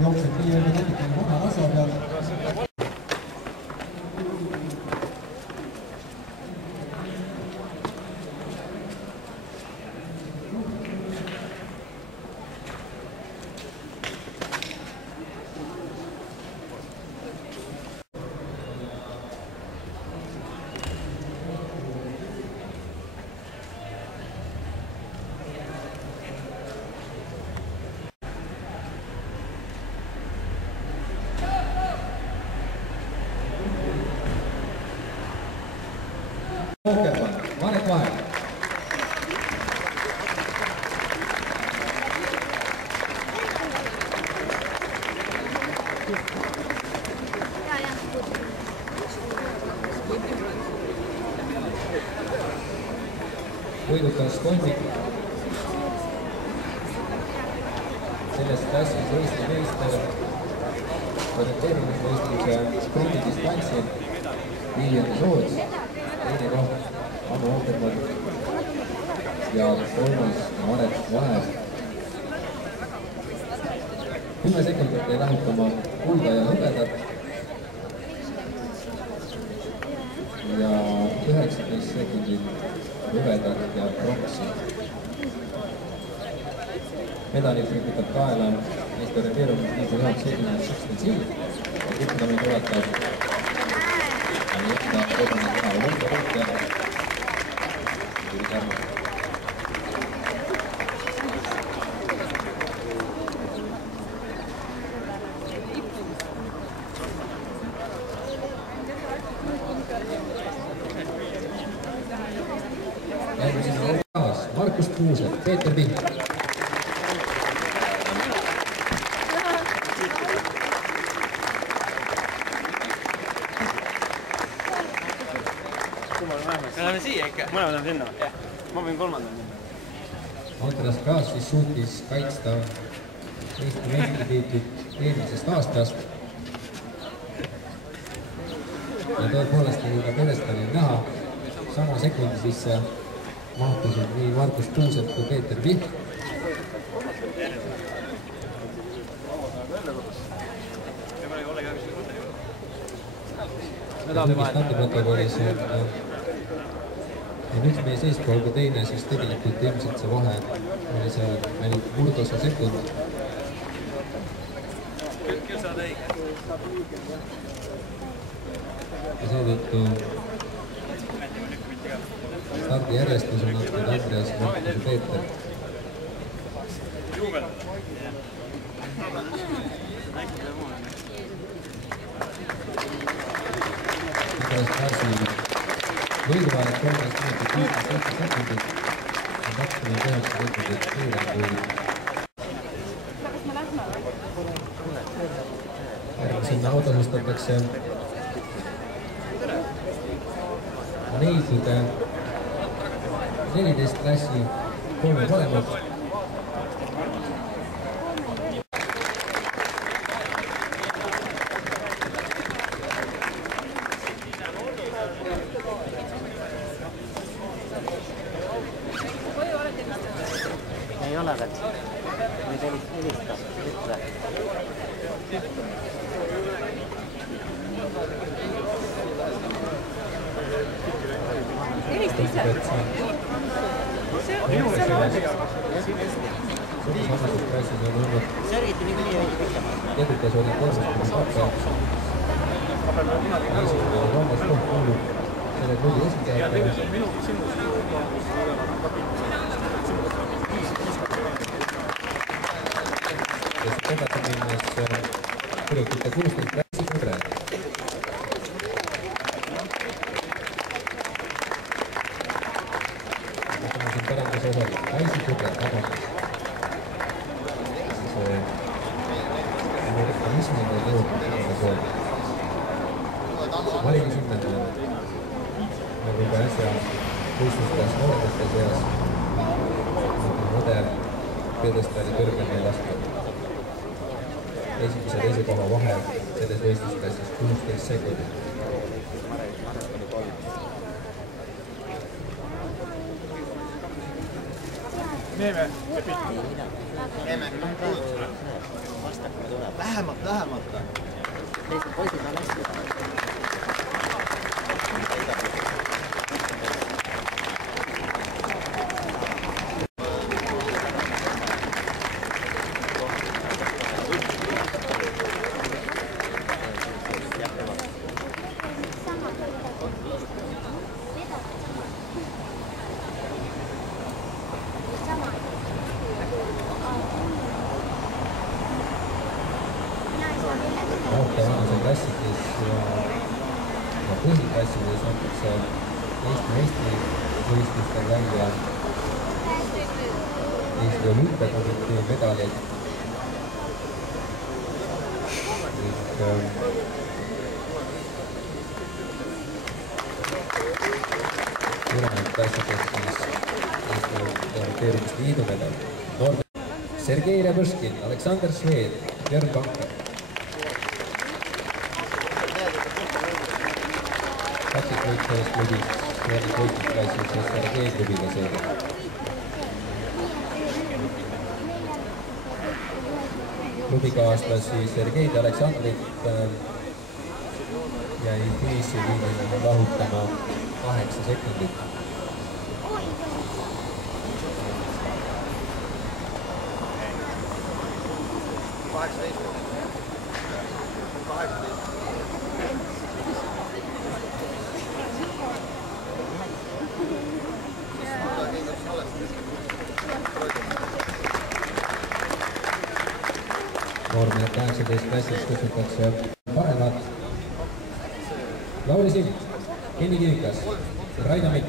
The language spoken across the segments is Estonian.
jookseb nii öelda näitikene koha rasva peal. Marek Vaher. Võidukas kolmik. Selles klassis Eesti meister orienteerimisvõistluse sprindidistantsil Viljandi Soots, teine koht Anu Oopermann ja kolmas Marek Vaher. 10 sekundit ei lahutama kulda ja hõbedat ja 19 sekundit hõbedat ja pronksi. Medalit riputab kaela Eesti orienteerumisliidu jaoks Edina Šikstensiil ja tippdami tuletab Anita Edina Kena olümpiapunkte Jüri Kärma. Järgmisena taas Markus Kuusel, Peeter Pihl. Me oleme siia ikka. Mõlemad on sinna või? Ma võin kolmandal minna. Andres Kaas siis suutis kaitsta Eesti meistritiitlit eelmisest aastast. Ja tõepoolest oli ka pedestalil näha sama sekundi sisse mahtusid nii Markus Kuuselt kui Peeter Pihl. Standardprotokollis on üks mees eespool kui teine, siis tegelikult ilmselt see vahe oli seal murdosa sekund. Ja seetõttu stardi järjestus on antud Andres, Markus ja Peeter. Andres Karsi võiduvahet 13 minutit 57 sekundit ja 29 sekundit kiirem kui järgmisena autosustatakse neisude 14 klassi 3 mõlemad. Ei ole veel. Nüüd helistab. Ütle. Helista ise. See on Sörgiti niikuinii veidi pikemalt. Edukas oli 32. Naisele Roomas koht kuulub selle klubbi esindajatele. Sest edasi minnes kirjutada 16 klassi kõdre. Võtame siin päranduse osas naisi kõdre tagasi. See amerikanismiga jõudnud selle poolt. Marigi Sünnendale, nagu ka äsja võistlustes nooremate seas, nagu Mõder pjedestaali kõrgemale lasta. Esimese ja teise koha vahe selles võistlusklassis 16 sekundit. Neeme. Vastakule tuleb. Lähemalt. Teised poisid on hästi. Noortevanuse klassides ja põhiklassides antakse Eesti võistlustel välja Eesti Olümpiakomitee medalid ning suuremad klassides siis Eesti Olümpiakomitee liidu medal. Sergei Rябышkin, Aleksander Šved, Björn Banker. Kaksikvõitluses klubis võistlusklassis Sergei klubiga seega. Klubikaaslasi Sergeid ja Aleksandrit jäi finišiliinil lahutama 8 sekundit. Noormehed 18 klassis kutsutakse paremad Lauri Sild, Kenni Kivikas, Raino Mikk.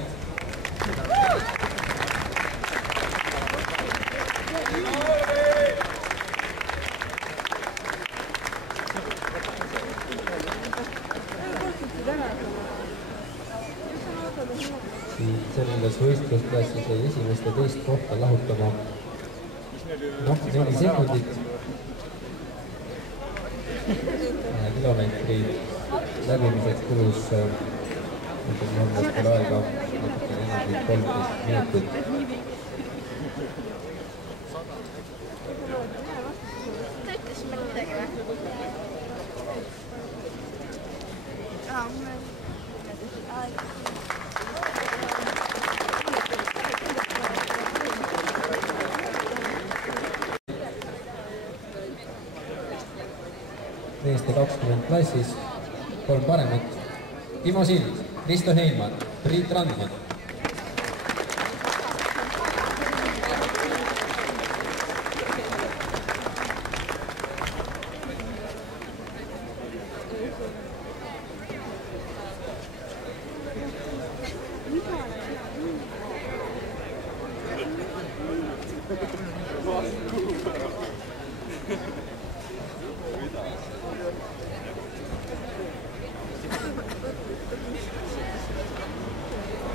Selles võistlusklassis jäi esimest ja teist kohta lahutama 4 sekundit. 2 kilomeetri läbimiseks kulus mõndatel aega natuke enam kui 13 minutit. Eesti 20 klassis 3 paremat: Timo Sild, Risto Heinman, Priit Randman.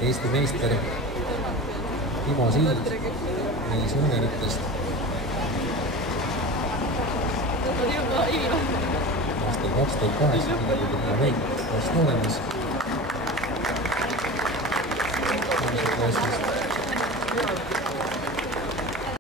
Eesti meister Timo Sild meie suuneritest aastal 2008 võit vastu olemas.